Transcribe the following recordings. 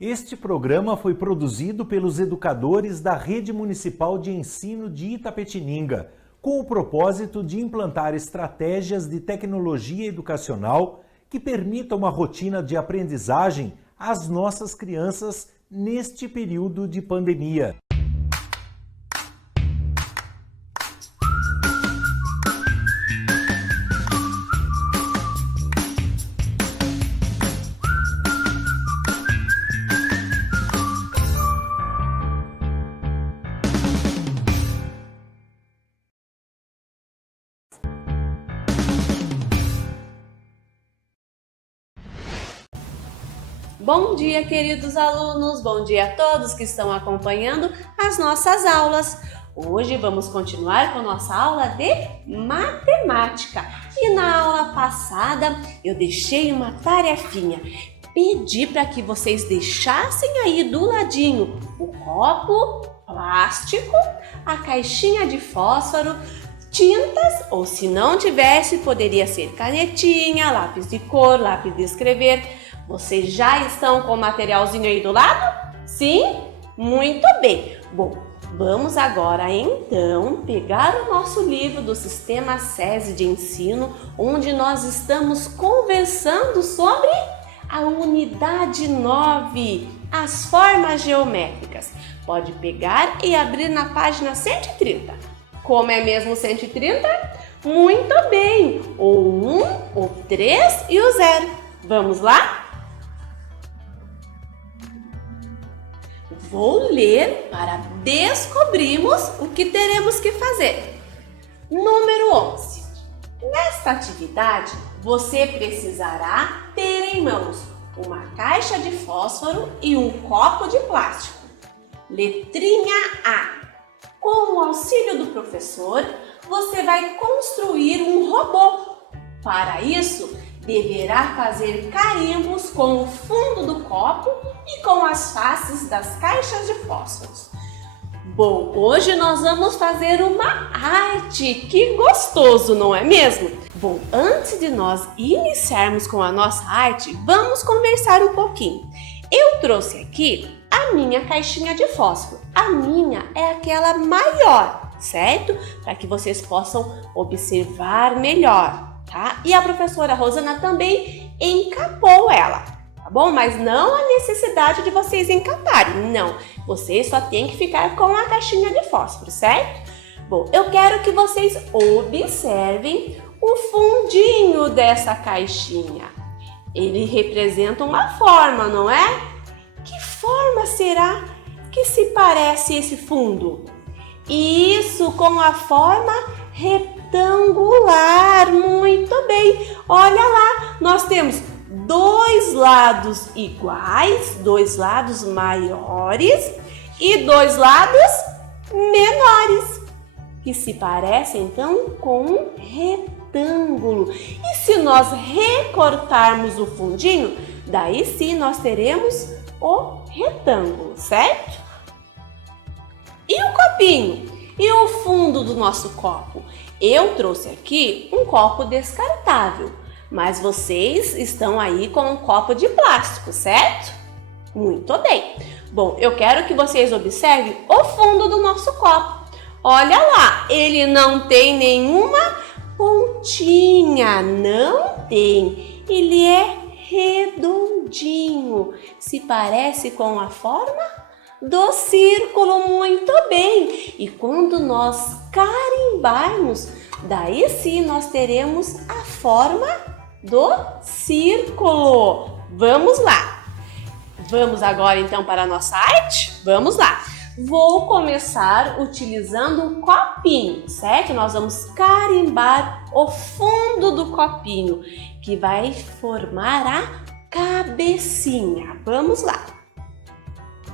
Este programa foi produzido pelos educadores da Rede Municipal de Ensino de Itapetininga, com o propósito de implantar estratégias de tecnologia educacional que permitam uma rotina de aprendizagem às nossas crianças neste período de pandemia. Bom dia, queridos alunos! Bom dia a todos que estão acompanhando as nossas aulas. Hoje vamos continuar com nossa aula de matemática. E na aula passada eu deixei uma tarefinha. Pedi para que vocês deixassem aí do ladinho o copo plástico, a caixinha de fósforo, tintas, ou se não tivesse, poderia ser canetinha, lápis de cor, lápis de escrever. Vocês já estão com o materialzinho aí do lado? Sim? Muito bem! Bom, vamos agora então pegar o nosso livro do Sistema SESI de Ensino, onde nós estamos conversando sobre a unidade 9, as formas geométricas. Pode pegar e abrir na página 130. Como é mesmo 130? Muito bem! O 1, o 3 e o 0. Vamos lá? Vou ler para descobrirmos o que teremos que fazer. Número 11. Nesta atividade, você precisará ter em mãos uma caixa de fósforo e um copo de plástico. Letrinha A. Com o auxílio do professor, você vai construir um robô. Para isso, deverá fazer carimbos com o fundo do copo e com as faces das caixas de fósforos. Bom, hoje nós vamos fazer uma arte. Que gostoso, não é mesmo? Bom, antes de nós iniciarmos com a nossa arte, vamos conversar um pouquinho. Eu trouxe aqui a minha caixinha de fósforo. A minha é aquela maior, certo? Para que vocês possam observar melhor. Tá? E a professora Rosana também encapou ela, tá bom? Mas não há necessidade de vocês encaparem, não. Vocês só têm que ficar com a caixinha de fósforo, certo? Bom, eu quero que vocês observem o fundinho dessa caixinha. Ele representa uma forma, não é? Que forma será que se parece esse fundo? Isso, com a forma retangular, muito bem. Olha lá, nós temos dois lados iguais, dois lados maiores e dois lados menores, que se parecem então com um retângulo. E se nós recortarmos o fundinho, daí sim nós teremos o retângulo, certo? E o copinho? E o fundo do nosso copo? Eu trouxe aqui um copo descartável, mas vocês estão aí com um copo de plástico, certo? Muito bem! Bom, eu quero que vocês observem o fundo do nosso copo. Olha lá, ele não tem nenhuma pontinha, não tem. Ele é redondinho, se parece com a forma do círculo, muito bem. E quando nós carimbarmos, daí sim nós teremos a forma do círculo. Vamos lá. Vamos agora então para a nossa arte? Vamos lá. Vou começar utilizando um copinho, certo? Nós vamos carimbar o fundo do copinho, que vai formar a cabecinha. Vamos lá.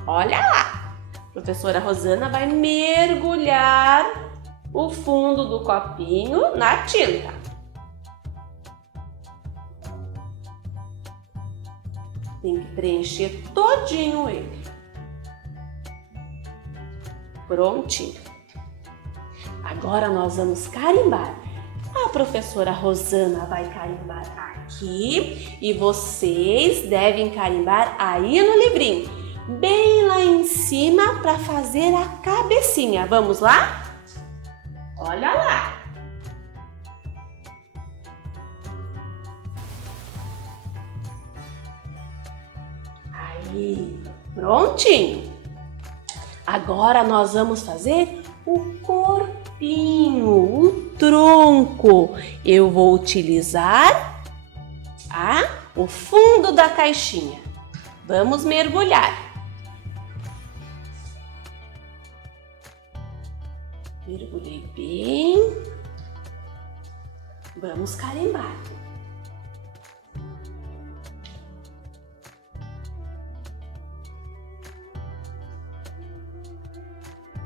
Olha lá, a professora Rosana vai mergulhar o fundo do copinho na tinta. Tem que preencher todinho ele. Prontinho. Agora nós vamos carimbar A professora Rosana vai carimbar aqui e vocês devem carimbar aí no livrinho, bem lá em cima para fazer a cabecinha. Vamos lá? Olha lá! Aí, prontinho! Agora nós vamos fazer o corpinho, o tronco. Eu vou utilizar o fundo da caixinha. Vamos mergulhar. Mergulhei bem. Vamos carimbar.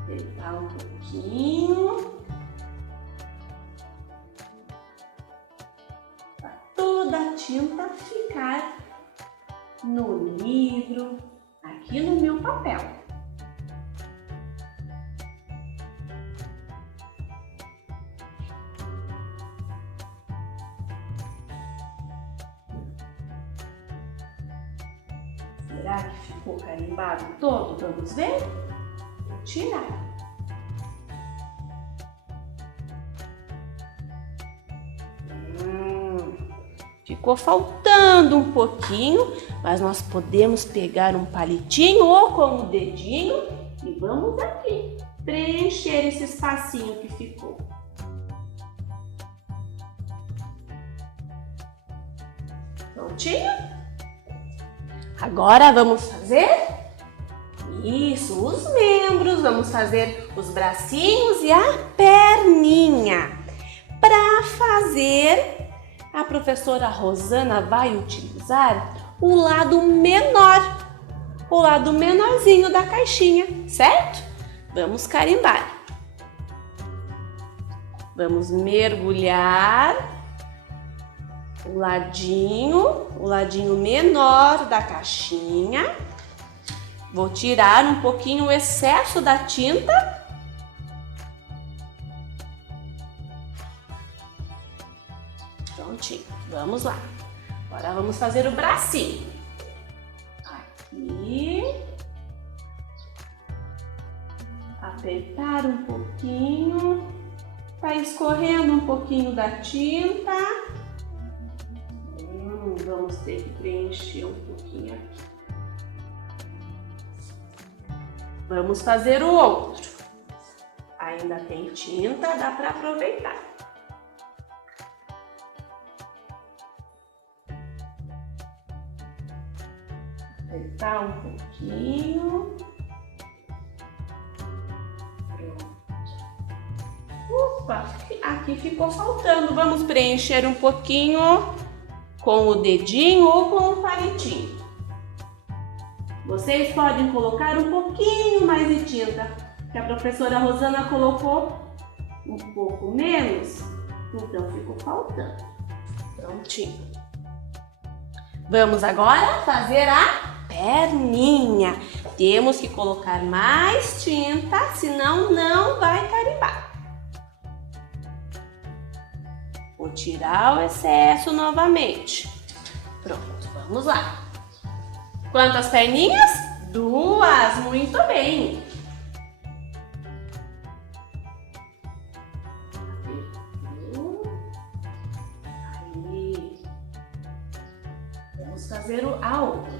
Apertar um pouquinho. Para toda a tinta ficar no livro, aqui no meu papel. Será que ficou carimbado todo? Vamos ver? Vou tirar. Ficou faltando um pouquinho, mas nós podemos pegar um palitinho ou com o dedinho e vamos aqui preencher esse espacinho que ficou. Prontinho? Agora vamos fazer isso, os membros, vamos fazer os bracinhos e a perninha. Para fazer, a professora Rosana vai utilizar o lado menor, o lado menorzinho da caixinha, certo? Vamos carimbar. Vamos mergulhar o ladinho menor da caixinha. Vou tirar um pouquinho o excesso da tinta. Prontinho, vamos lá. Agora vamos fazer o bracinho. Aqui. Apertar um pouquinho. Vai escorrendo um pouquinho da tinta. Vamos ter que preencher um pouquinho aqui. Vamos fazer o outro. Ainda tem tinta, dá para aproveitar. Apertar um pouquinho. Pronto. Opa, aqui ficou faltando. Vamos preencher um pouquinho com o dedinho ou com o palitinho. Vocês podem colocar um pouquinho mais de tinta, que a professora Rosana colocou um pouco menos, então ficou faltando. Prontinho. Vamos agora fazer a perninha. Temos que colocar mais tinta, senão não vai carimbar. Vou tirar o excesso novamente. Pronto, vamos lá. Quantas perninhas? 2, muito bem. Aí. Vamos fazer a outra.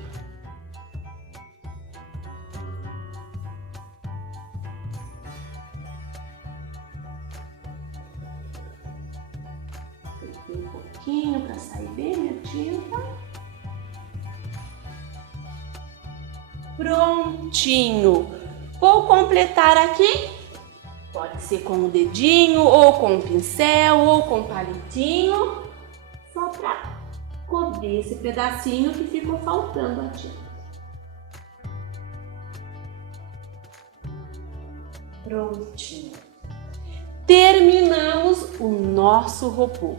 Um pouquinho para sair bem a tinta. Prontinho! Vou completar aqui. Pode ser com o dedinho, ou com o pincel, ou com o palitinho. Só para cobrir esse pedacinho que ficou faltando a tinta. Prontinho! Terminamos o nosso robô.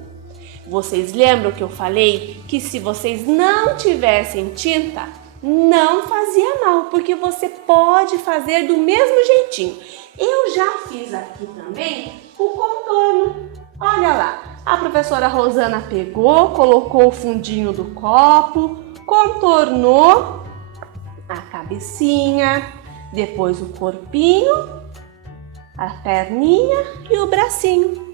Vocês lembram que eu falei que se vocês não tivessem tinta, não fazia mal, porque você pode fazer do mesmo jeitinho. Eu já fiz aqui também o contorno. Olha lá, A professora Rosana pegou, colocou o fundinho do copo, contornou a cabecinha, depois o corpinho, a perninha e o bracinho.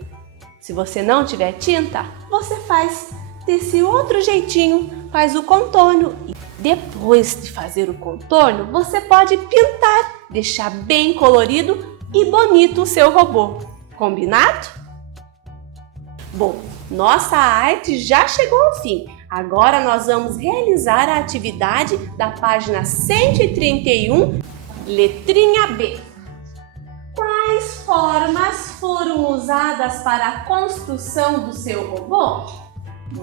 Se você não tiver tinta, você faz desse outro jeitinho, faz o contorno. E depois de fazer o contorno, você pode pintar, deixar bem colorido e bonito o seu robô. Combinado? Bom, nossa arte já chegou ao fim. Agora nós vamos realizar a atividade da página 131, letrinha B. Quais formas foram usadas para a construção do seu robô?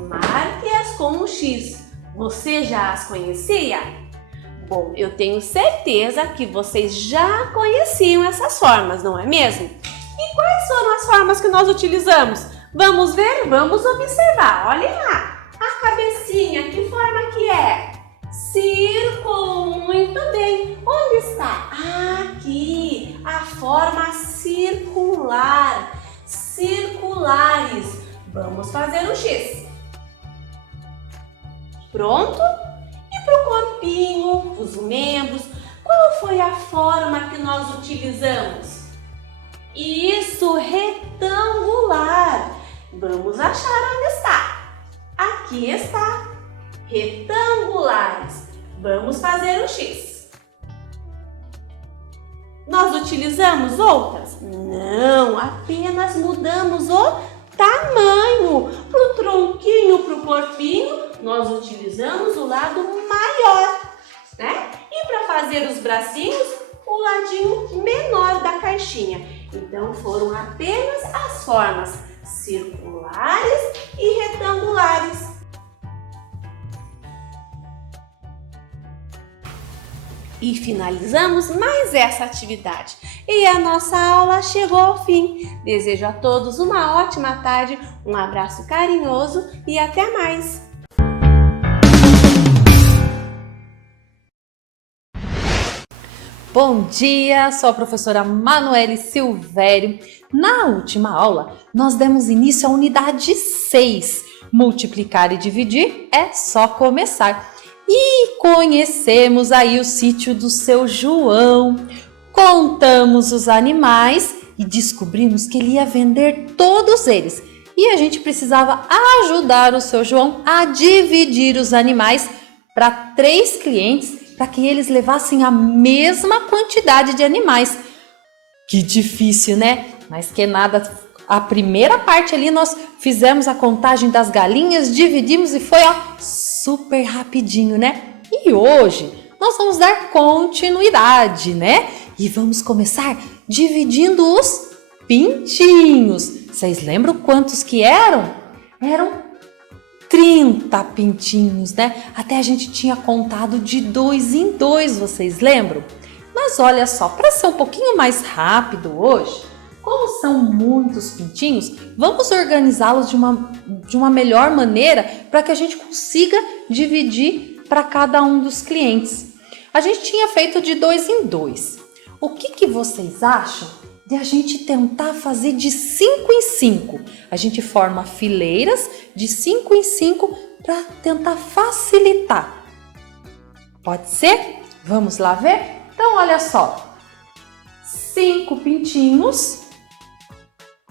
Marque-as com um X. Você já as conhecia? Bom, eu tenho certeza que vocês já conheciam essas formas, não é mesmo? E quais foram as formas que nós utilizamos? Vamos ver? Vamos observar. Olhem lá. A cabecinha, que forma que é? Círculo, muito bem. Onde está? Aqui, a forma circular. Circulares. Vamos fazer um X. Pronto? E para o corpinho, os membros, qual foi a forma que nós utilizamos? Isso, retangular. Vamos achar onde está. Aqui está. Retangulares. Vamos fazer um X. Nós utilizamos outras? Não, apenas mudamos o tamanho. Para o tronquinho, para o corpinho, nós utilizamos o lado maior, né? E para fazer os bracinhos, o ladinho menor da caixinha. Então foram apenas as formas circulares e retangulares. E finalizamos mais essa atividade. E a nossa aula chegou ao fim. Desejo a todos uma ótima tarde, um abraço carinhoso e até mais! Bom dia, sou a professora Manoele Silvério. Na última aula, nós demos início à unidade 6. Multiplicar e dividir é só começar. E conhecemos aí o sítio do seu João. Contamos os animais e descobrimos que ele ia vender todos eles. E a gente precisava ajudar o seu João a dividir os animais para 3 clientes, para que eles levassem a mesma quantidade de animais. Que difícil, né? Mas que nada, a primeira parte ali nós fizemos a contagem das galinhas, dividimos e foi super rapidinho, né? E hoje nós vamos dar continuidade, né? E vamos começar dividindo os pintinhos. Vocês lembram quantos que eram? Eram 30 pintinhos, né? Até a gente tinha contado de 2 em 2, vocês lembram? Mas olha só, para ser um pouquinho mais rápido hoje, como são muitos pintinhos, vamos organizá-los de uma melhor maneira para que a gente consiga dividir para cada um dos clientes. A gente tinha feito de 2 em 2. O que vocês acham de a gente tentar fazer de 5 em 5? A gente forma fileiras de 5 em 5 para tentar facilitar. Pode ser? Vamos lá ver? Então, olha só. 5 pintinhos.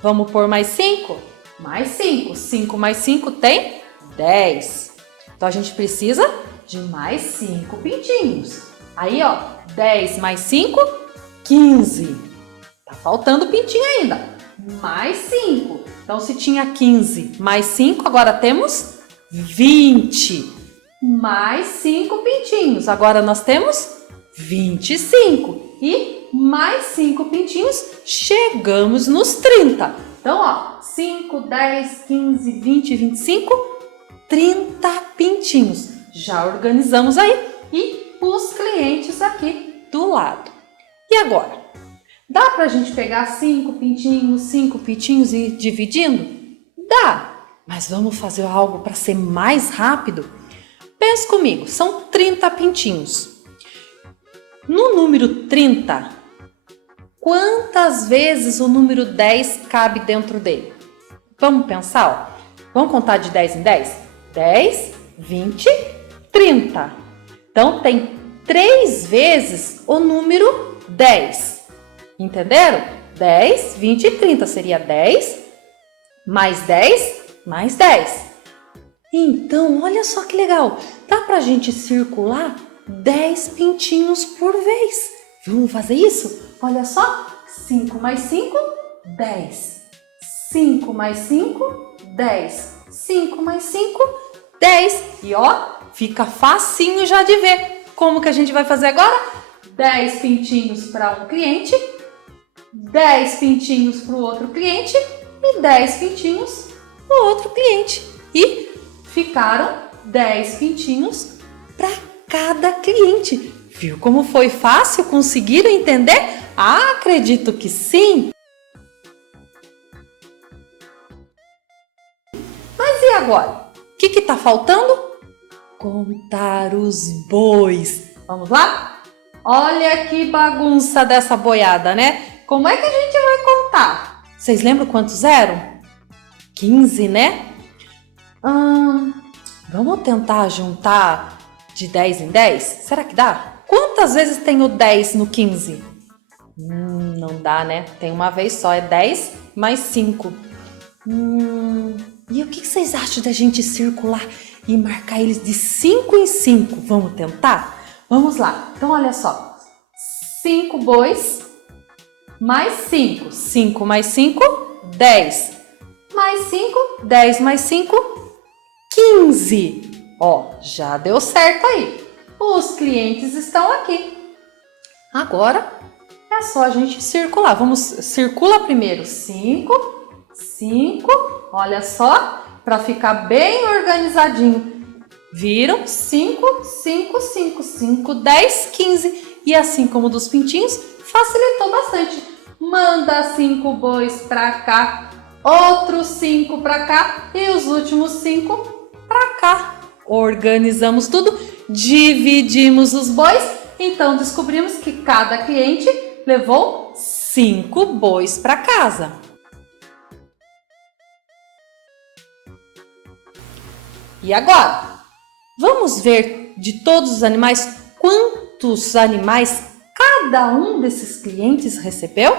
Vamos pôr mais 5? Mais 5. 5 mais 5 tem 10. Então, a gente precisa de mais 5 pintinhos. Aí, ó, 10 mais 5, 15. Tá faltando pintinho ainda. Mais 5. Então, se tinha 15 mais 5, agora temos 20. Mais 5 pintinhos. Agora nós temos 25. E mais 5 pintinhos, chegamos nos 30. Então, ó, 5, 10, 15, 20, 25, 30 pintinhos. Já organizamos aí e os clientes aqui do lado. E agora? Dá pra gente pegar 5 pintinhos e ir dividindo? Dá, mas vamos fazer algo para ser mais rápido? Pense comigo, são 30 pintinhos. No número 30, quantas vezes o número 10 cabe dentro dele? Vamos pensar, ó. Vamos contar de 10 em 10? 10, 20, 30. Então, tem 3 vezes o número 10. Entenderam? 10, 20 e 30. Seria 10, mais 10, mais 10. Então, olha só que legal. Dá pra gente circular 10 pintinhos por vez. Vamos fazer isso? Olha só. 5 mais 5, 10. 5 mais 5, 10. 5 mais 5, 10. E ó, fica facinho já de ver. Como que a gente vai fazer agora? 10 pintinhos para um cliente, 10 pintinhos para o outro cliente e 10 pintinhos para o outro cliente. E ficaram 10 pintinhos para cada cliente. Viu como foi fácil? Conseguiram entender? Ah, acredito que sim! Mas e agora? O que está faltando? Contar os bois. Vamos lá? Olha que bagunça dessa boiada, né? Como é que a gente vai contar? Vocês lembram quantos eram? 15, né? Vamos tentar juntar de 10 em 10? Será que dá? Quantas vezes tem o 10 no 15? Não dá, né? Tem uma vez só, é 10 mais 5. E o que vocês acham da gente circular e marcar eles de 5 em 5? Vamos tentar? Vamos lá. Então, olha só. 5 bois mais 5. 5 mais 5, 10. Mais 5, 10 mais 5, 15. Ó, já deu certo aí. Os clientes estão aqui. Agora é só a gente circular. Vamos, circula primeiro 5, 5. Olha só, para ficar bem organizadinho. Viram? 5, 5, 5, 5, 10, 15. E assim como dos pintinhos, facilitou bastante. Manda 5 bois para cá, outros 5 para cá e os últimos 5 para cá. Organizamos tudo, dividimos os bois, então descobrimos que cada cliente levou 5 bois para casa. E agora, vamos ver de todos os animais quantos animais cada um desses clientes recebeu?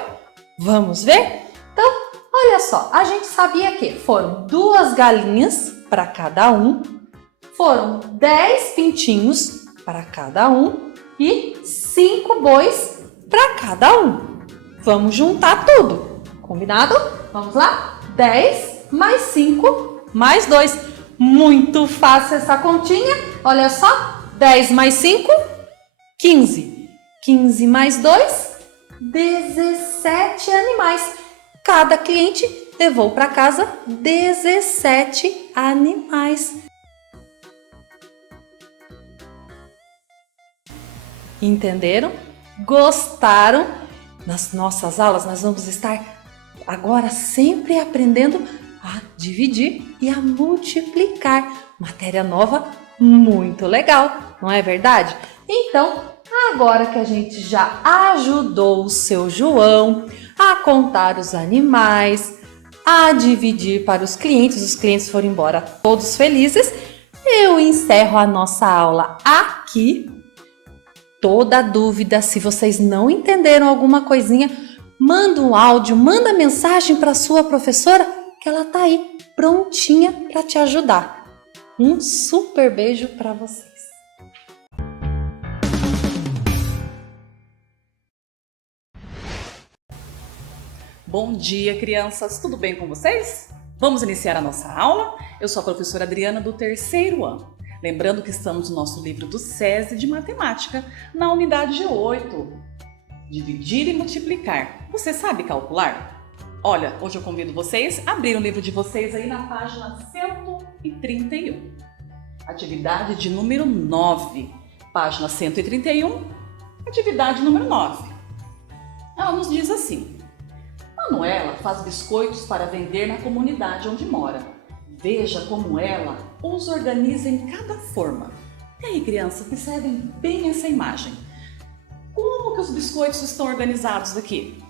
Vamos ver? Então, olha só, a gente sabia que foram 2 galinhas para cada um, foram 10 pintinhos para cada um e 5 bois para cada um. Vamos juntar tudo, combinado? Vamos lá? 10 mais 5 mais 2. Muito fácil essa continha. Olha só, 10 mais 5, 15. 15 mais 2, 17 animais. Cada cliente levou para casa 17 animais. Entenderam? Gostaram? Nas nossas aulas nós vamos estar agora sempre aprendendo a dividir e a multiplicar. Matéria nova, muito legal, não é verdade? Então, agora que a gente já ajudou o seu João a contar os animais, a dividir para os clientes foram embora todos felizes, eu encerro a nossa aula aqui. Toda dúvida, se vocês não entenderam alguma coisinha, manda um áudio, manda mensagem para sua professora, que ela tá aí prontinha para te ajudar. Um super beijo para vocês. Bom dia, crianças! Tudo bem com vocês? Vamos iniciar a nossa aula? Eu sou a professora Adriana do 3º ano. Lembrando que estamos no nosso livro do SESI de Matemática, na unidade 8. Dividir e multiplicar. Você sabe calcular? Olha, hoje eu convido vocês a abrir o livro de vocês aí na página 131. Atividade de número 9. Página 131, atividade número 9. Ela nos diz assim: Manuela faz biscoitos para vender na comunidade onde mora. Veja como ela os organiza em cada forma. E aí, crianças, percebem bem essa imagem? Como que os biscoitos estão organizados aqui?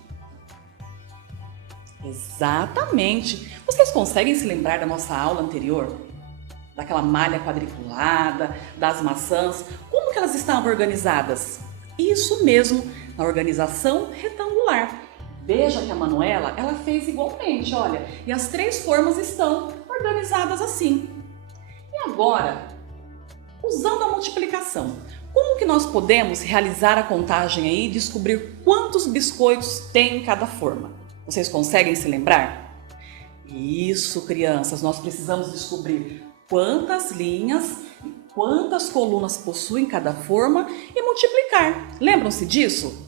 Exatamente! Vocês conseguem se lembrar da nossa aula anterior? Daquela malha quadriculada, das maçãs, como que elas estavam organizadas? Isso mesmo, na organização retangular. Veja que a Manuela, ela fez igualmente, olha, e as 3 formas estão organizadas assim. E agora, usando a multiplicação, como que nós podemos realizar a contagem aí e descobrir quantos biscoitos tem em cada forma? Vocês conseguem se lembrar? Isso, crianças, nós precisamos descobrir quantas linhas e quantas colunas possui cada forma e multiplicar. Lembram-se disso?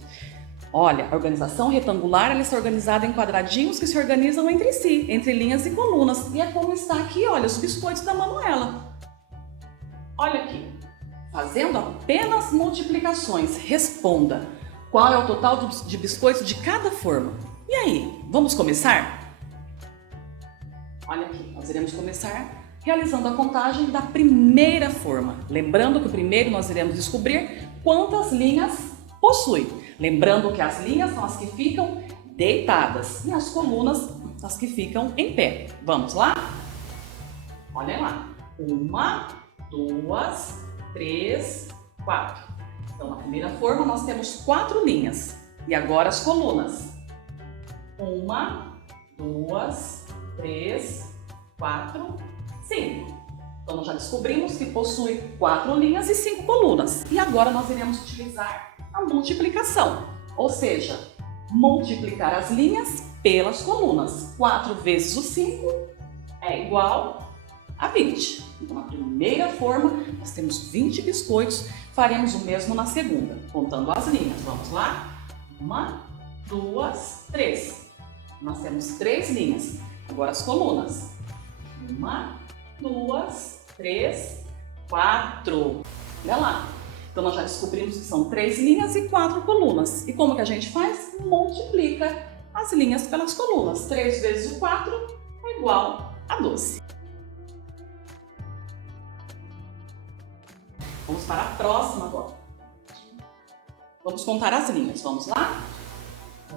Olha, a organização retangular ela está organizada em quadradinhos que se organizam entre si, entre linhas e colunas. E é como está aqui, olha, os biscoitos da Manuela. Olha aqui, fazendo apenas multiplicações, responda qual é o total de biscoitos de cada forma. E aí, vamos começar? Olha aqui, nós iremos começar realizando a contagem da primeira forma. Lembrando que o primeiro nós iremos descobrir quantas linhas possui. Lembrando que as linhas são as que ficam deitadas e as colunas as que ficam em pé. Vamos lá? Olha lá. 1, 2, 3, 4. Então, na primeira forma nós temos 4 linhas. E agora as colunas. 1, 2, 3, 4, 5. Então, nós já descobrimos que possui 4 linhas e 5 colunas. E agora nós iremos utilizar a multiplicação, ou seja, multiplicar as linhas pelas colunas. 4 vezes o 5 é igual a 20. Então, na primeira forma, nós temos 20 biscoitos. Faremos o mesmo na segunda, contando as linhas. Vamos lá? 1, 2, 3. Nós temos 3 linhas. Agora as colunas. 1, 2, 3, 4. Olha lá. Então, nós já descobrimos que são 3 linhas e 4 colunas. E como que a gente faz? Multiplica as linhas pelas colunas. 3 vezes o 4 é igual a 12. Vamos para a próxima agora. Vamos contar as linhas. Vamos lá?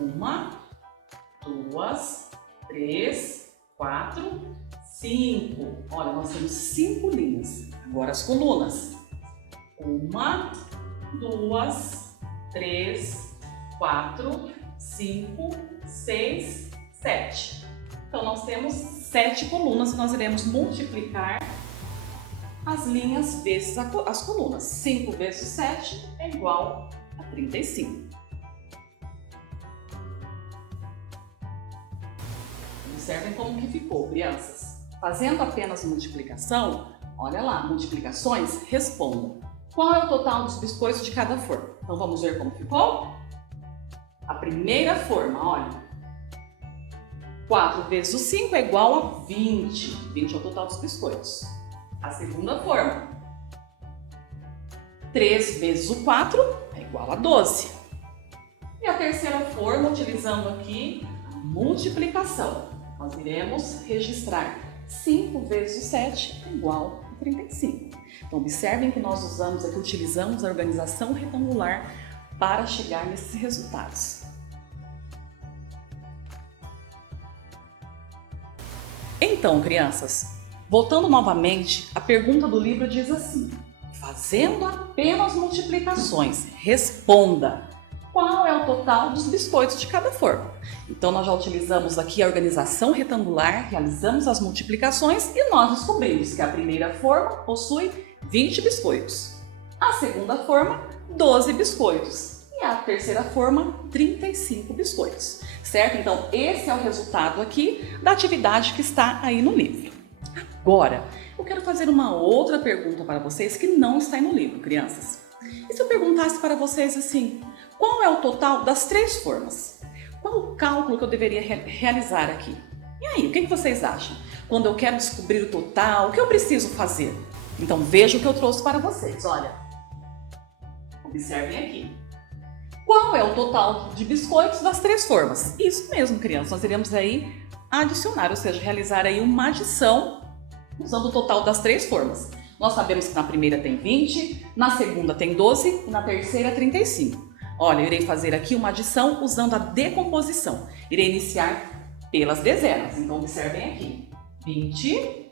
1, 2, 3, 4, 5. Olha, nós temos 5 linhas. Agora as colunas. 1, 2, 3, 4, 5, 6, 7. Então, nós temos 7 colunas e nós iremos multiplicar as linhas vezes as colunas. 5 vezes 7 é igual a 35. Observem como que ficou, crianças. Fazendo apenas multiplicação, olha lá, multiplicações, respondam. Qual é o total dos biscoitos de cada forma? Então, vamos ver como ficou? A primeira forma, olha. 4 vezes o 5 é igual a 20. 20 é o total dos biscoitos. A segunda forma. 3 vezes o 4 é igual a 12. E a terceira forma, utilizando aqui a multiplicação. Nós iremos registrar 5 vezes o 7 é igual a 35. Então, observem que nós utilizamos a organização retangular para chegar nesses resultados. Então, crianças, voltando novamente, a pergunta do livro diz assim: fazendo apenas multiplicações, responda qual é o total dos biscoitos de cada forma. Então, nós já utilizamos aqui a organização retangular, realizamos as multiplicações e nós descobrimos que a primeira forma possui 20 biscoitos, a segunda forma, 12 biscoitos e a terceira forma, 35 biscoitos, certo? Então, esse é o resultado aqui da atividade que está aí no livro. Agora, eu quero fazer uma outra pergunta para vocês que não está aí no livro, crianças. E se eu perguntasse para vocês assim, qual é o total das 3 formas? Qual o cálculo que eu deveria realizar aqui? E aí, o que vocês acham? Quando eu quero descobrir o total, o que eu preciso fazer? Então, vejam o que eu trouxe para vocês, olha. Observem aqui. Qual é o total de biscoitos das 3 formas? Isso mesmo, crianças, nós iremos aí adicionar, ou seja, realizar aí uma adição usando o total das 3 formas. Nós sabemos que na primeira tem 20, na segunda tem 12 e na terceira 35. Olha, eu irei fazer aqui uma adição usando a decomposição. Irei iniciar pelas dezenas. Então, observem aqui. 20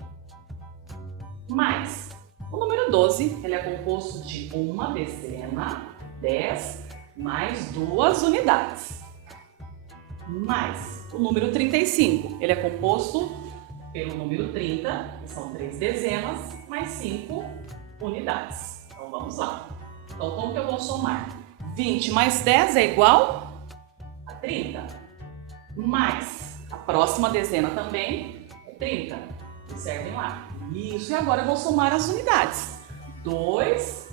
mais o número 12, ele é composto de uma dezena, 10, mais 2 unidades. Mais o número 35, ele é composto pelo número 30, que são 3 dezenas, mais 5 unidades. Então, vamos lá. Então, como que eu vou somar? 20 mais 10 é igual a 30. Mais a próxima dezena também é 30. Observem lá. Isso, e agora eu vou somar as unidades. 2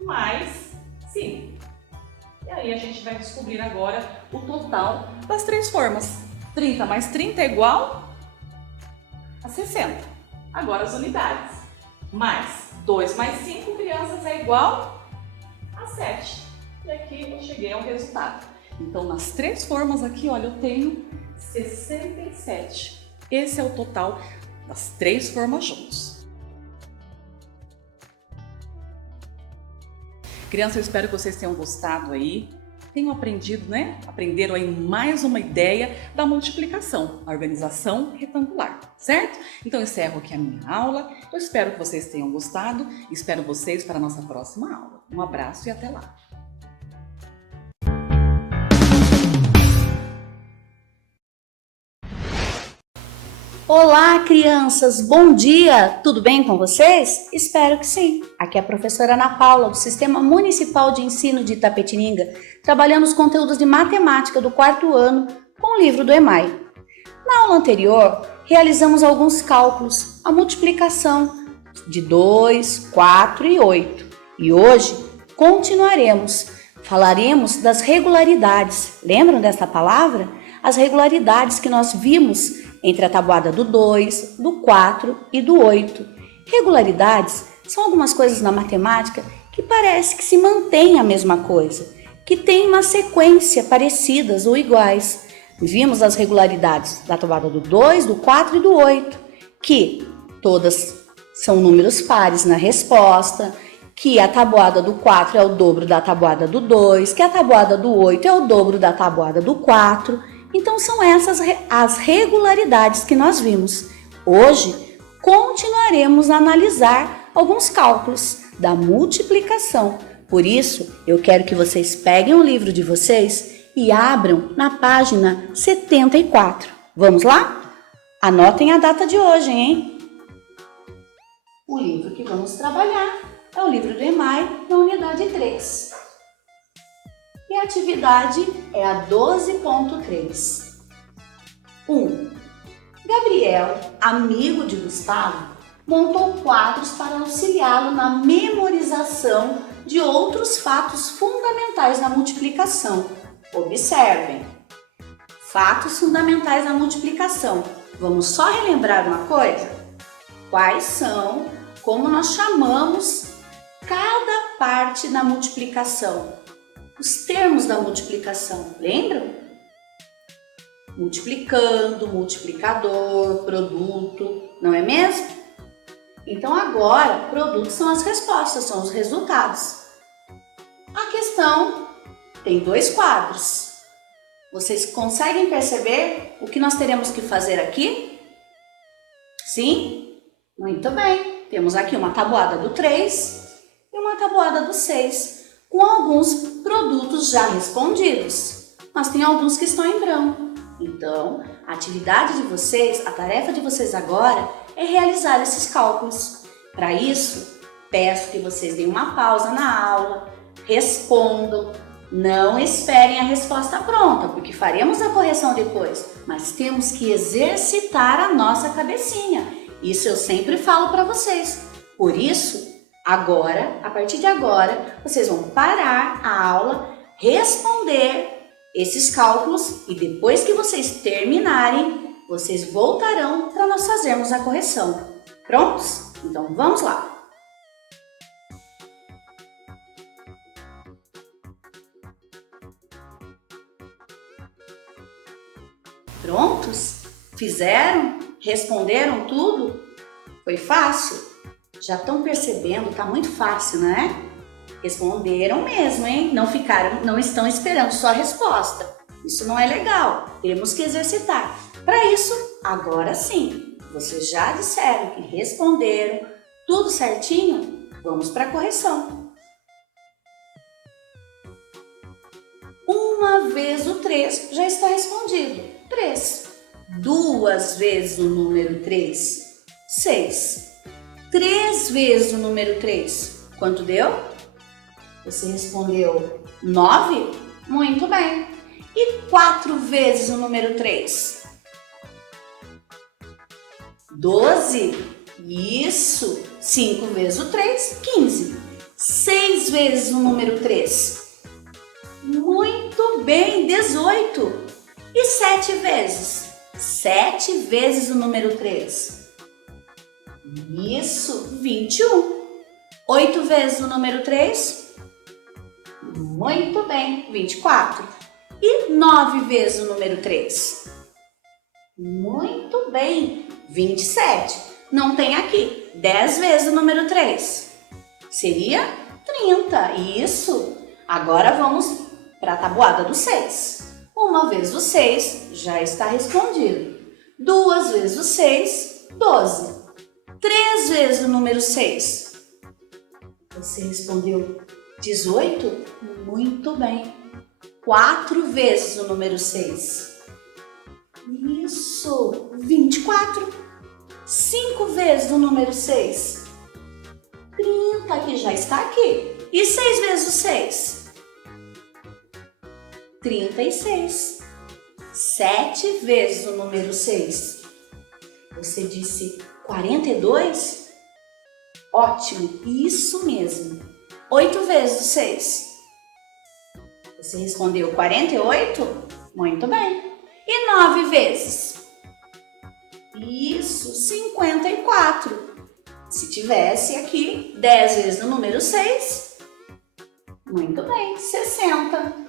mais 5. E aí a gente vai descobrir agora o total das 3 formas. 30 mais 30 é igual a 60. Agora as unidades. Mais 2 mais 5, crianças, é igual a 7. E aqui eu cheguei ao resultado. Então, nas 3 formas aqui, olha, eu tenho 67. Esse é o total das 3 formas juntos. Crianças, eu espero que vocês tenham gostado aí, tenham aprendido, né? Aprenderam aí mais uma ideia da multiplicação, a organização retangular, certo? Então, eu encerro aqui a minha aula. Eu espero que vocês tenham gostado e espero vocês para a nossa próxima aula. Um abraço e até lá! Olá, crianças! Bom dia! Tudo bem com vocês? Espero que sim! Aqui é a professora Ana Paula, do Sistema Municipal de Ensino de Itapetininga, trabalhando os conteúdos de matemática do 4º ano com o livro do EMAI. Na aula anterior, realizamos alguns cálculos, a multiplicação de 2, 4 e 8. E hoje continuaremos, falaremos das regularidades. Lembram dessa palavra? As regularidades que nós vimos entre a tabuada do 2, do 4 e do 8. Regularidades são algumas coisas na matemática que parece que se mantém a mesma coisa, que tem uma sequência parecidas ou iguais. Vimos as regularidades da tabuada do 2, do 4 e do 8, que todas são números pares na resposta, que a tabuada do 4 é o dobro da tabuada do 2, que a tabuada do 8 é o dobro da tabuada do 4. Então, são essas as regularidades que nós vimos. Hoje, continuaremos a analisar alguns cálculos da multiplicação. Por isso, eu quero que vocês peguem o livro de vocês e abram na página 74. Vamos lá? Anotem a data de hoje, hein? O livro que vamos trabalhar é o livro do EMAI, na unidade 3. E a atividade é a 12.3. 1. Gabriel, amigo de Gustavo, montou quadros para auxiliá-lo na memorização de outros fatos fundamentais na multiplicação. Observem. Fatos fundamentais na multiplicação. Vamos só relembrar uma coisa? Quais são, como nós chamamos cada parte da multiplicação? Os termos da multiplicação, lembram? Multiplicando, multiplicador, produto, não é mesmo? Então agora, produtos são as respostas, são os resultados. A questão tem 2 quadros. Vocês conseguem perceber o que nós teremos que fazer aqui? Sim? Muito bem. Temos aqui uma tabuada do 3 e uma tabuada do 6. Com alguns produtos já respondidos, mas tem alguns que estão em branco. Então, a atividade de vocês, a tarefa de vocês agora é realizar esses cálculos. Para isso, peço que vocês deem uma pausa na aula, respondam, não esperem a resposta pronta, porque faremos a correção depois, mas temos que exercitar a nossa cabecinha. Isso eu sempre falo para vocês. Por isso, agora, a partir de agora, vocês vão parar a aula, responder esses cálculos e depois que vocês terminarem, vocês voltarão para nós fazermos a correção. Prontos? Então vamos lá! Prontos? Fizeram? Responderam tudo? Foi fácil? Já estão percebendo? Tá muito fácil, né? Responderam mesmo, hein? Não estão esperando só a resposta. Isso não é legal, temos que exercitar. Para isso, agora sim, vocês já disseram que responderam tudo certinho, vamos para a correção. 1 vezes o 3 já está respondido, 3. 2 vezes o número 3, 6. 3 vezes o número 3, quanto deu? Você respondeu 9? Muito bem. E 4 vezes o número 3? 12? Isso! 5 vezes o 3, 15. 6 vezes o número 3? Muito bem, 18. E 7 vezes? 7 vezes o número 3? Isso, 21. 8 vezes o número 3? Muito bem, 24. E 9 vezes o número 3? Muito bem, 27. Não tem aqui. 10 vezes o número 3? Seria 30. Isso. Agora vamos para a tabuada do 6. 1 vezes o 6 já está respondido. 2 vezes o 6, 12. 3 vezes o número 6? Você respondeu 18? Muito bem. 4 vezes o número 6? Isso, 24. 5 vezes o número 6? 30, que já está aqui. E 6 vezes o 6? 36. 7 vezes o número 6? Você disse 42? Ótimo, isso mesmo. 8 vezes o 6? Você respondeu 48? Muito bem. E 9 vezes? Isso, 54. Se tivesse aqui 10 vezes o número 6? Muito bem, 60.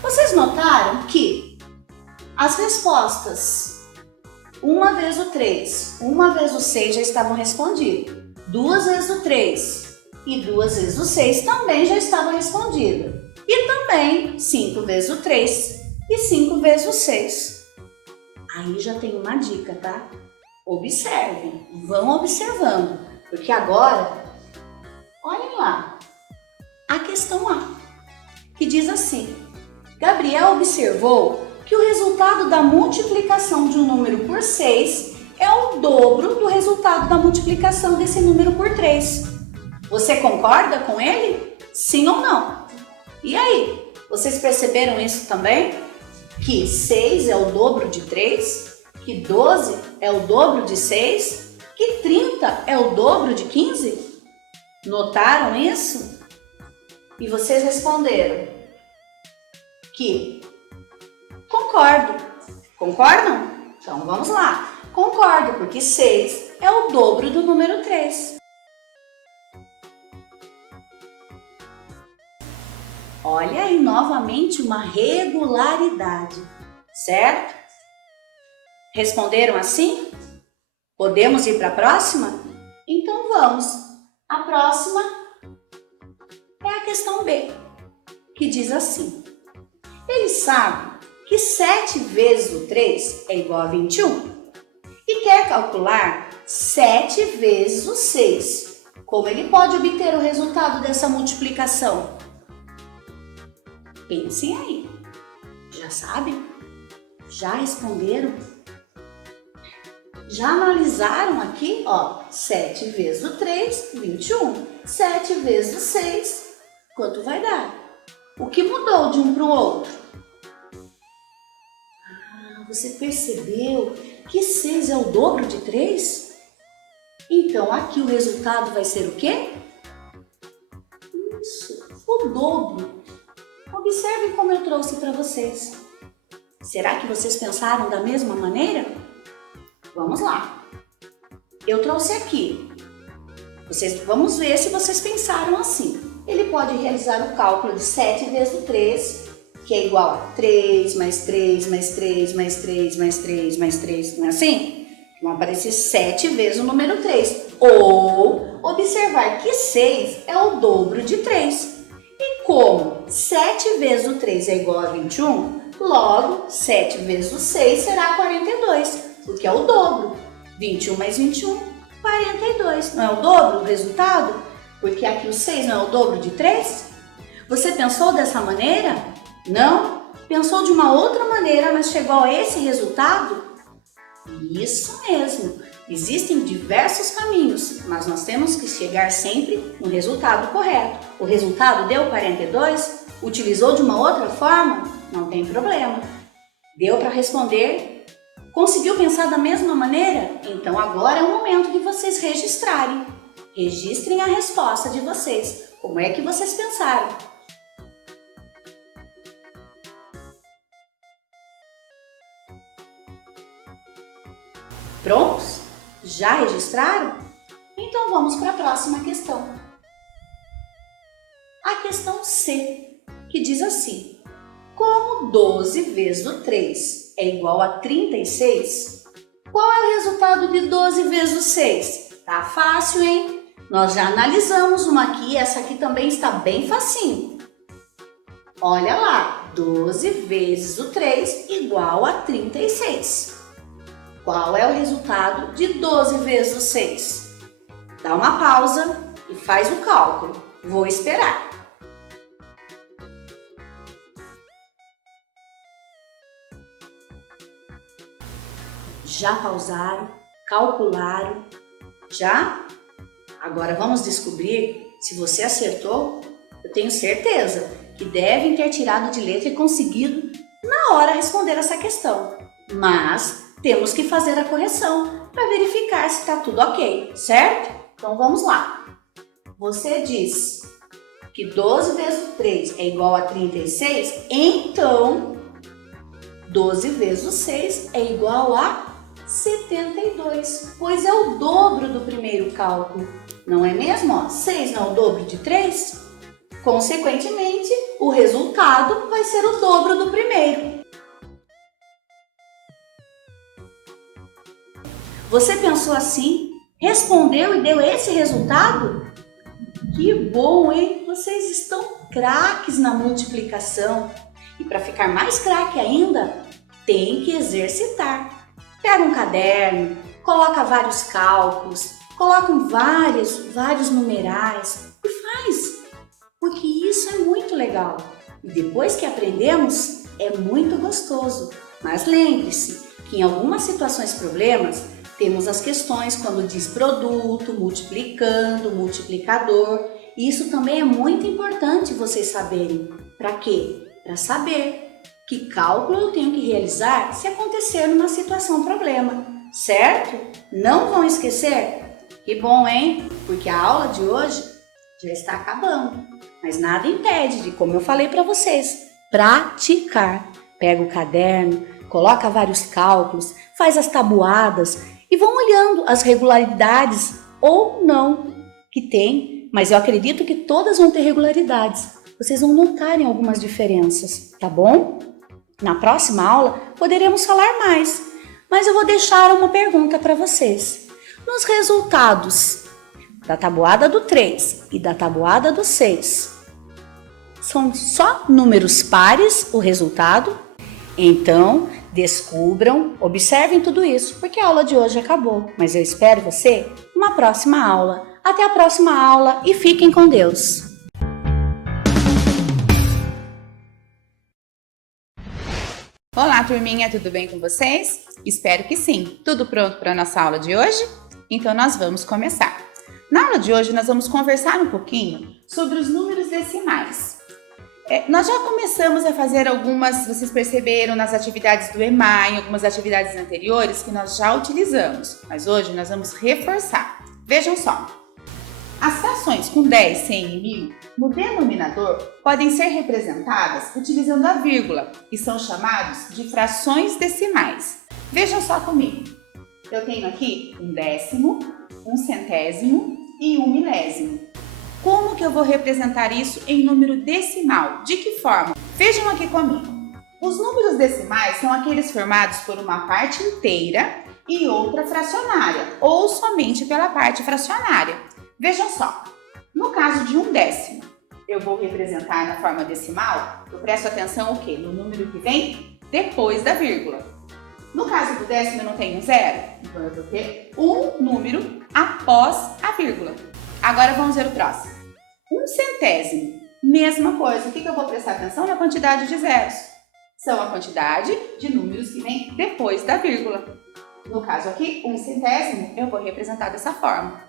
Vocês notaram que as respostas 1 vezes o 3, 1 vezes o 6 já estavam respondidas. 2 vezes o 3 e 2 vezes o 6 também já estavam respondidas. E também 5 vezes o 3 e 5 vezes o 6. Aí já tem uma dica, tá? Observem, vão observando, porque agora, olhem lá, a questão A, que diz assim: Gabriel observou que o resultado da multiplicação de um número por 6 é o dobro do resultado da multiplicação desse número por 3. Você concorda com ele? Sim ou não? E aí, vocês perceberam isso também? Que 6 é o dobro de 3? Que 12 é o dobro de 6? Que 30 é o dobro de 15? Notaram isso? E vocês responderam que concordo. Concordam? Então vamos lá. Concordo, porque 6 é o dobro do número 3. Olha aí novamente uma regularidade, certo? Responderam assim? Podemos ir para a próxima? Então vamos. A próxima é a questão B, que diz assim: ele sabe que 7 vezes o 3 é igual a 21 e quer calcular 7 vezes o 6. Como ele pode obter o resultado dessa multiplicação? Pensem aí. Já sabem? Já responderam? Já analisaram aqui? Ó, 7 vezes o 3, 21. 7 vezes o 6, quanto vai dar? O que mudou de um para o outro? Você percebeu que 6 é o dobro de 3? Então aqui o resultado vai ser o quê? Isso, o dobro. Observem como eu trouxe para vocês. Será que vocês pensaram da mesma maneira? Vamos lá. Eu trouxe aqui. Vamos ver se vocês pensaram assim. Ele pode realizar o cálculo de 7 vezes o 3, que é igual a 3 mais 3 mais 3 mais 3 mais 3 mais 3, não é assim? Vão aparecer 7 vezes o número 3. Ou observar que 6 é o dobro de 3. E como 7 vezes o 3 é igual a 21, logo 7 vezes o 6 será 42, porque é o dobro. 21 mais 21, 42. Não é o dobro do resultado? Porque aqui o 6 não é o dobro de 3? Você pensou dessa maneira? Não? Pensou de uma outra maneira, mas chegou a esse resultado? Isso mesmo! Existem diversos caminhos, mas nós temos que chegar sempre no resultado correto. O resultado deu 42? Utilizou de uma outra forma? Não tem problema. Deu para responder? Conseguiu pensar da mesma maneira? Então agora é o momento de vocês registrarem. Registrem a resposta de vocês. Como é que vocês pensaram? Prontos? Já registraram? Então vamos para a próxima questão. A questão C, que diz assim: como 12 vezes o 3 é igual a 36, qual é o resultado de 12 vezes o 6? Tá fácil, hein? Nós já analisamos uma aqui, essa aqui também está bem facinho. Olha lá, 12 vezes o 3 igual a 36. Qual é o resultado de 12 vezes o 6? Dá uma pausa e faz o cálculo. Vou esperar. Já pausaram? Calcularam? Já? Agora vamos descobrir se você acertou. Eu tenho certeza que devem ter tirado de letra e conseguido na hora responder essa questão. Mas temos que fazer a correção para verificar se está tudo ok, certo? Então vamos lá. Você diz que 12 vezes o 3 é igual a 36, então 12 vezes o 6 é igual a 72, pois é o dobro do primeiro cálculo, não é mesmo? 6 não é o dobro de 3? Consequentemente, o resultado vai ser o dobro do primeiro. Você pensou assim? Respondeu e deu esse resultado? Que bom, hein? Vocês estão craques na multiplicação. E para ficar mais craque ainda, tem que exercitar. Pega um caderno, coloca vários cálculos, coloca vários numerais e faz, porque isso é muito legal. E depois que aprendemos, é muito gostoso. Mas lembre-se que em algumas situações problemas, temos as questões quando diz produto, multiplicando, multiplicador. E isso também é muito importante vocês saberem. Para quê? Para saber que cálculo eu tenho que realizar se acontecer numa situação problema, certo? Não vão esquecer? Que bom, hein? Porque a aula de hoje já está acabando. Mas nada impede de, como eu falei para vocês, praticar. Pega o caderno, coloca vários cálculos, faz as tabuadas e vão olhando as regularidades ou não que tem, mas eu acredito que todas vão ter regularidades. Vocês vão notarem algumas diferenças, tá bom? Na próxima aula poderemos falar mais, mas eu vou deixar uma pergunta para vocês. Nos resultados da tabuada do 3 e da tabuada do 6, são só números pares o resultado? Então, descubram, observem tudo isso, porque a aula de hoje acabou. Mas eu espero você numa próxima aula. Até a próxima aula e fiquem com Deus! Olá, turminha, tudo bem com vocês? Espero que sim. Tudo pronto para a nossa aula de hoje? Então nós vamos começar. Na aula de hoje nós vamos conversar um pouquinho sobre os números decimais. Nós já começamos a fazer algumas, vocês perceberam nas atividades do EMAI, algumas atividades anteriores que nós já utilizamos, mas hoje nós vamos reforçar. Vejam só, as frações com 10, 100 e 1000 no denominador podem ser representadas utilizando a vírgula e são chamados de frações decimais. Vejam só comigo, eu tenho aqui um décimo, um centésimo e um milésimo. Como que eu vou representar isso em número decimal? De que forma? Vejam aqui comigo. Os números decimais são aqueles formados por uma parte inteira e outra fracionária, ou somente pela parte fracionária. Vejam só, no caso de um décimo, eu vou representar na forma decimal, eu presto atenção o quê? No número que vem depois da vírgula. No caso do décimo eu não tenho zero, então eu vou ter um número após a vírgula. Agora vamos ver o próximo. Um centésimo, mesma coisa. O que eu vou prestar atenção? Na quantidade de zeros. São a quantidade de números que vem depois da vírgula. No caso aqui, um centésimo, eu vou representar dessa forma.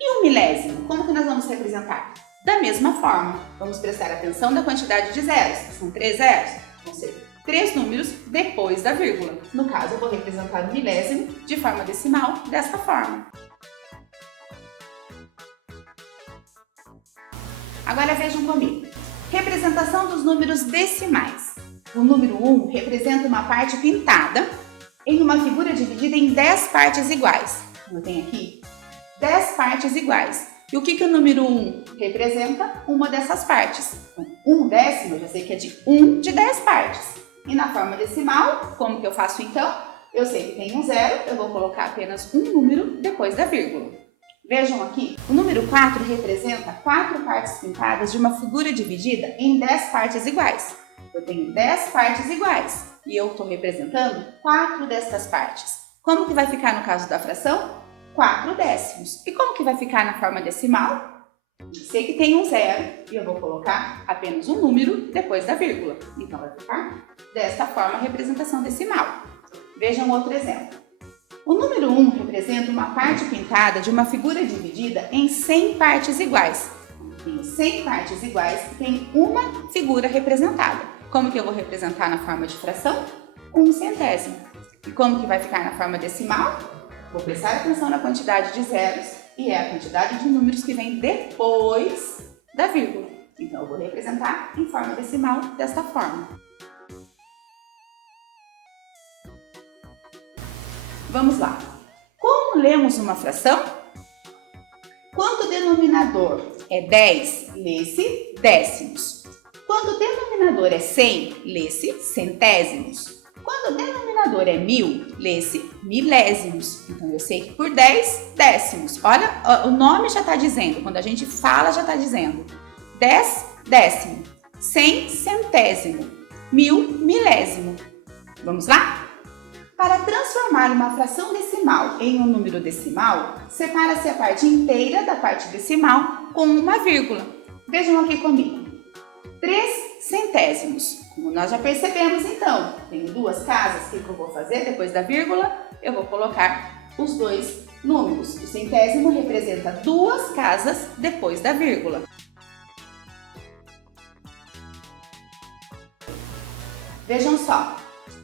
E um milésimo, como que nós vamos representar? Da mesma forma, vamos prestar atenção na quantidade de zeros. São 3 zeros, vão ser 3 números depois da vírgula. No caso, eu vou representar o milésimo de forma decimal dessa forma. Agora vejam comigo. Representação dos números decimais. O número 1 representa uma parte pintada em uma figura dividida em 10 partes iguais. Eu tenho aqui 10 partes iguais. E o que o número 1 representa? Uma dessas partes. Então, 1/10, eu já sei que é de 1 de 10 partes. E na forma decimal, como que eu faço então? Eu sei que tem um zero, eu vou colocar apenas um número depois da vírgula. Vejam aqui, o número 4 representa 4 partes pintadas de uma figura dividida em 10 partes iguais. Eu tenho 10 partes iguais e eu estou representando 4 destas partes. Como que vai ficar no caso da fração? 4 décimos. E como que vai ficar na forma decimal? Eu sei que tem um zero e eu vou colocar apenas um número depois da vírgula. Então vai ficar desta forma a representação decimal. Vejam outro exemplo. O número 1 representa uma parte pintada de uma figura dividida em 100 partes iguais. Tenho 100 partes iguais e tem uma figura representada. Como que eu vou representar na forma de fração? 1 centésimo. E como que vai ficar na forma decimal? Vou prestar atenção na quantidade de zeros e é a quantidade de números que vem depois da vírgula. Então eu vou representar em forma decimal desta forma. Vamos lá. Como lemos uma fração? Quando o denominador é 10, lê-se décimos. Quando o denominador é 100, lê-se centésimos. Quando o denominador é 1000, lê-se milésimos. Então, eu sei que por 10, décimos. Olha, o nome já está dizendo, quando a gente fala já está dizendo. 10, décimo. 100, centésimo. 1000, milésimo. Vamos lá? Para transformar uma fração decimal em um número decimal, separa-se a parte inteira da parte decimal com uma vírgula. Vejam aqui comigo. 3 centésimos. Como nós já percebemos, então, tenho duas casas. O que eu vou fazer depois da vírgula? Eu vou colocar os dois números. O centésimo representa duas casas depois da vírgula. Vejam só.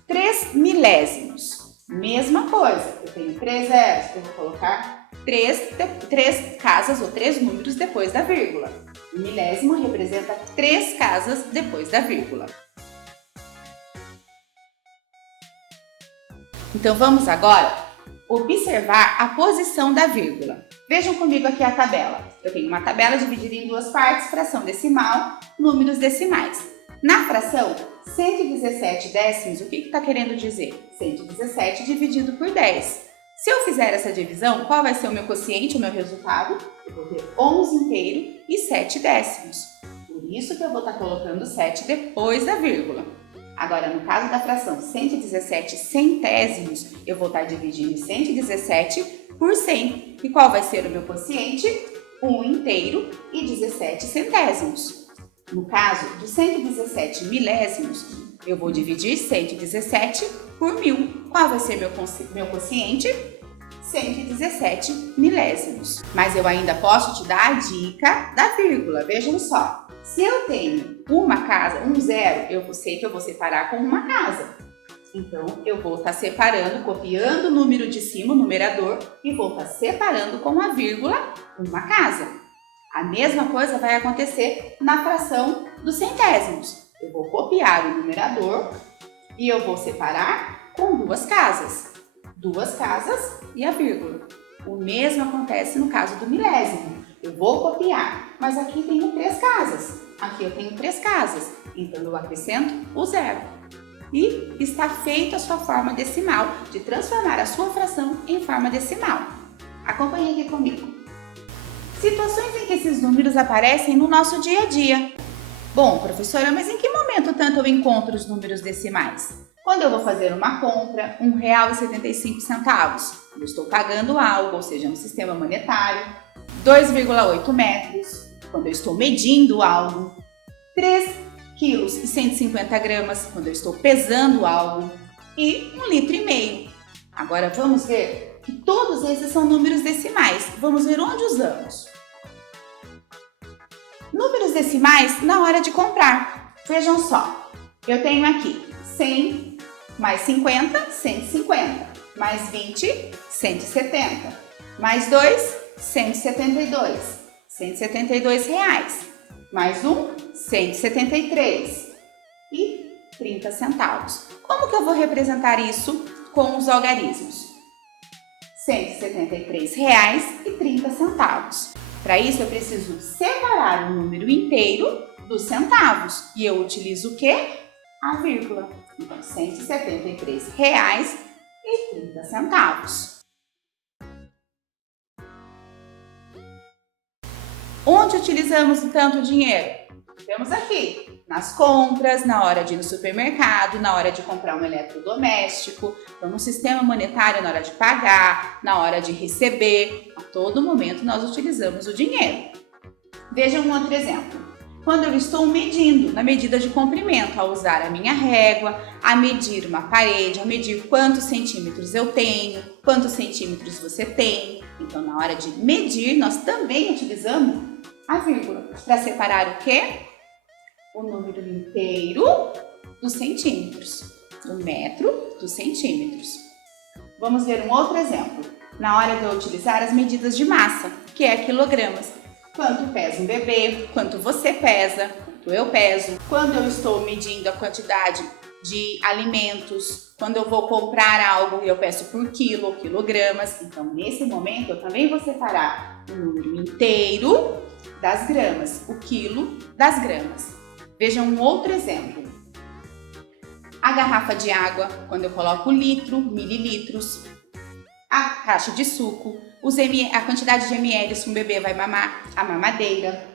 3 milésimos. Mesma coisa. Eu tenho 3 zeros. Eu vou colocar 3 casas ou 3 números depois da vírgula. O milésimo representa 3 casas depois da vírgula. Então vamos agora observar a posição da vírgula. Vejam comigo aqui a tabela. Eu tenho uma tabela dividida em duas partes, fração decimal, números decimais. Na fração, 117 décimos, o que está querendo dizer? 117 dividido por 10. Se eu fizer essa divisão, qual vai ser o meu quociente, o meu resultado? Eu vou ter 11 inteiro e 7 décimos. Por isso que eu vou estar colocando 7 depois da vírgula. Agora, no caso da fração 117 centésimos, eu vou estar dividindo 117 por 100. E qual vai ser o meu quociente? 1 inteiro e 17 centésimos. No caso dos 117 milésimos, eu vou dividir 117 por 1000. Qual vai ser meu quociente? 117 milésimos. Mas eu ainda posso te dar a dica da vírgula. Vejam só. Se eu tenho uma casa, um zero, eu sei que eu vou separar com uma casa. Então, eu vou estar separando, copiando o número de cima, o numerador, e vou estar separando com a vírgula uma casa. A mesma coisa vai acontecer na fração dos centésimos. Eu vou copiar o numerador e eu vou separar com duas casas. Duas casas e a vírgula. O mesmo acontece no caso do milésimo. Eu vou copiar, mas aqui tenho 3 casas. Aqui eu tenho 3 casas. Então, eu acrescento o zero. E está feita a sua forma decimal, de transformar a sua fração em forma decimal. Acompanhe aqui comigo. Situações em que esses números aparecem no nosso dia a dia. Bom, professora, mas em que momento tanto eu encontro os números decimais? Quando eu vou fazer uma compra, R$ 1,75. Eu estou pagando algo, ou seja, no sistema monetário. 2,8 metros, quando eu estou medindo algo. 3 quilos e 150 gramas, quando eu estou pesando algo. E 1,5 litro. Agora vamos ver que todos esses são números decimais. Vamos ver onde usamos. Números decimais na hora de comprar. Vejam só, eu tenho aqui 100 mais 50, 150, mais 20, 170, mais 2, 172, 172 reais, mais 173 e 30 centavos. Como que eu vou representar isso com os algarismos? R$173,30. Para isso, eu preciso separar o número inteiro dos centavos. E eu utilizo o quê? A vírgula. Então, R$173,30. Onde utilizamos tanto dinheiro? Temos aqui, nas compras, na hora de ir no supermercado, na hora de comprar um eletrodoméstico, então no sistema monetário, na hora de pagar, na hora de receber, a todo momento nós utilizamos o dinheiro. Vejam um outro exemplo. Quando eu estou medindo, na medida de comprimento, ao usar a minha régua, a medir uma parede, a medir quantos centímetros eu tenho, quantos centímetros você tem. Então, na hora de medir, nós também utilizamos a vírgula para separar o quê? O número inteiro dos centímetros, o metro dos centímetros. Vamos ver um outro exemplo. Na hora de eu utilizar as medidas de massa, que é quilogramas. Quanto pesa um bebê, quanto você pesa, quanto eu peso. Quando eu estou medindo a quantidade de alimentos, quando eu vou comprar algo e eu peço por quilo ou quilogramas. Então, nesse momento, eu também vou separar o número inteiro das gramas, o quilo das gramas. Vejam um outro exemplo. A garrafa de água, quando eu coloco litro, mililitros. A caixa de suco, a quantidade de ml que um bebê vai mamar, a mamadeira.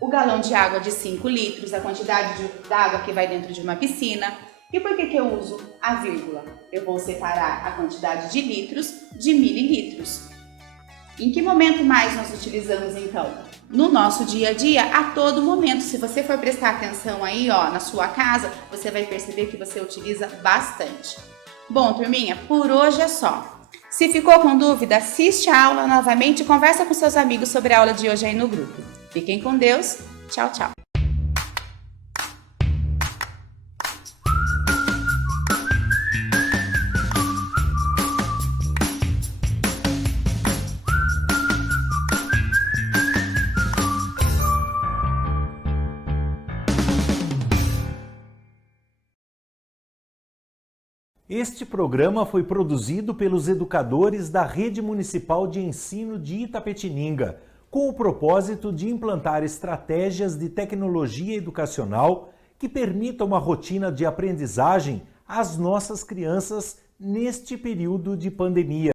O galão de água de 5 litros, a quantidade de água que vai dentro de uma piscina. E por que eu uso a vírgula? Eu vou separar a quantidade de litros de mililitros. Em que momento mais nós utilizamos então? No nosso dia a dia, a todo momento. Se você for prestar atenção aí, ó, na sua casa, você vai perceber que você utiliza bastante. Bom, turminha, por hoje é só. Se ficou com dúvida, assiste a aula novamente e conversa com seus amigos sobre a aula de hoje aí no grupo. Fiquem com Deus. Tchau, tchau. Este programa foi produzido pelos educadores da Rede Municipal de Ensino de Itapetininga, com o propósito de implantar estratégias de tecnologia educacional que permitam uma rotina de aprendizagem às nossas crianças neste período de pandemia.